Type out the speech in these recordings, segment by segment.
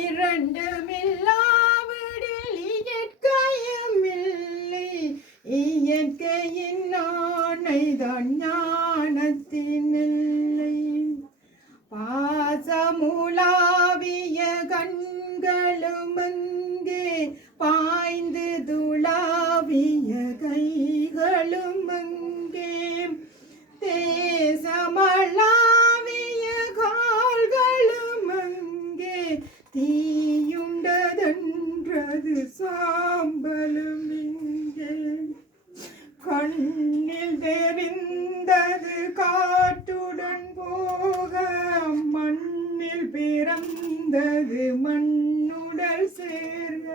இரண்டுமில்லாவிடில் இயற்கையும் இல்லை. இயற்கையின் ஆணைதான் ஞானத்தின் எல்லை. பாசமுலாவிய கண்களும் அங்கே, பாய்ந்து துளாவிய கைகளும் அங்கே, தேசமளாவிய கால்களும் அங்கே, தீயுண்டதென்றது சாம்பலும் இங்கே. கண்ணில் தெரிந்தது காற்றுடன் போக, மண்ணில் பிறந்தது மண்ணுடல் சேர்க.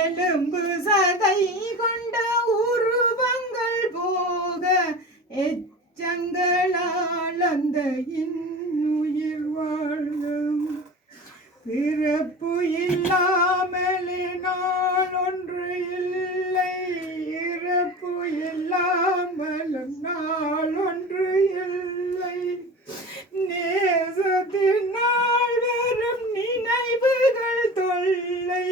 எலும்பு சதை கொண்ட உருவங்கள் போக, எச்சங்களால் அந்த இன்னுயிர் வாழும். பிறப்பு இல்லாமலே நாள் ஒன்று இல்லை, இறப்பு இல்லாமலும் நாள் ஒன்று இல்லை. நேசத்தினால் வரும் நினைவுகள் தொல்லை,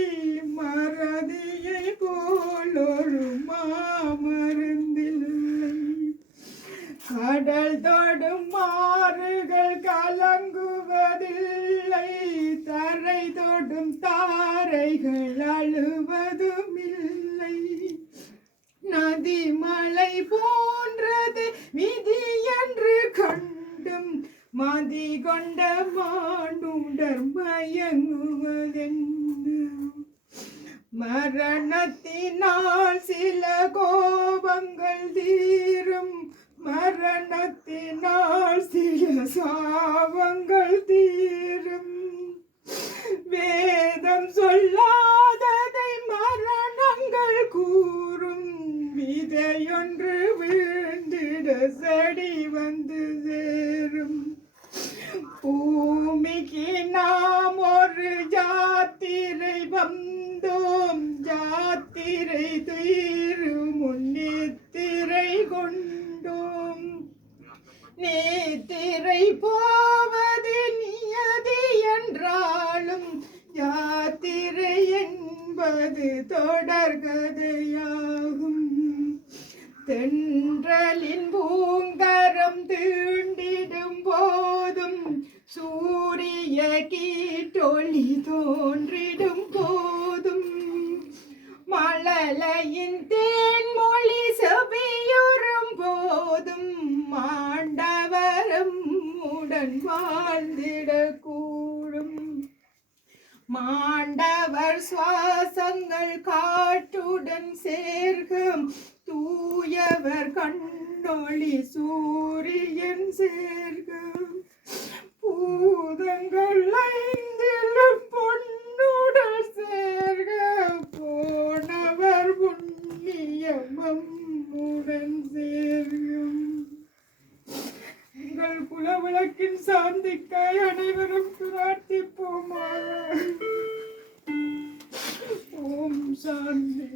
மறதியை போல் ஒரு மாமருந்தில்லை. கடல் தொடும் மாறுகள் கலங்குவதில்லை, தரை தொடும் தாரைகள் அழுவதும் இல்லை. நதி மலை போன்றது விதி என்று கண்டும், மதி கொண்ட மானுடர் மயங்குவதென்று. மரணத்தினால் சில கோபங்கள் தீரும், மரணத்தினால் சில சாபங்கள் தீரும். வேதம் சொல்லாததை மரணங்கள் கூறும், விதையொன்று வீழ்ந்திட செடி வந்து சேரும். பூமிக்கு நாம் ஒரு யாத்திரை வந்தோம், யாத்திரை தீரும் முன்னித்திரை கொண்டோம். நேத்திரை போவது நியதி என்றாலும், யாத்திரை என்பது தொடர்கதையாகும். தென்றலின் பூங்கரம் தீண்டிடும் போதும், சூரிய கீட்டொளி தோன்றிடும் போதும், மழலையின் தேன்மொழி செவியுறும் போதும், மாண்டவரும் உடன் வாழ்ந்திடக்கூடும். மாண்டவர் சுவாசங்கள் காற்றுடன் சேர்க்கும், தூயவர் கண்ணொளி சூரியன் சேர்க்கும். பூதங்கள் ஐந்திலும் பொன்னுடல் சேர்க, போனவர் புண்ணியமும் உடன் சேர்க்கும். உங்கள் குலவிளக்கின் சாந்திக்காய் அனைவரும் பிரார்த்திப்போமாக. ஓம் சாந்தி.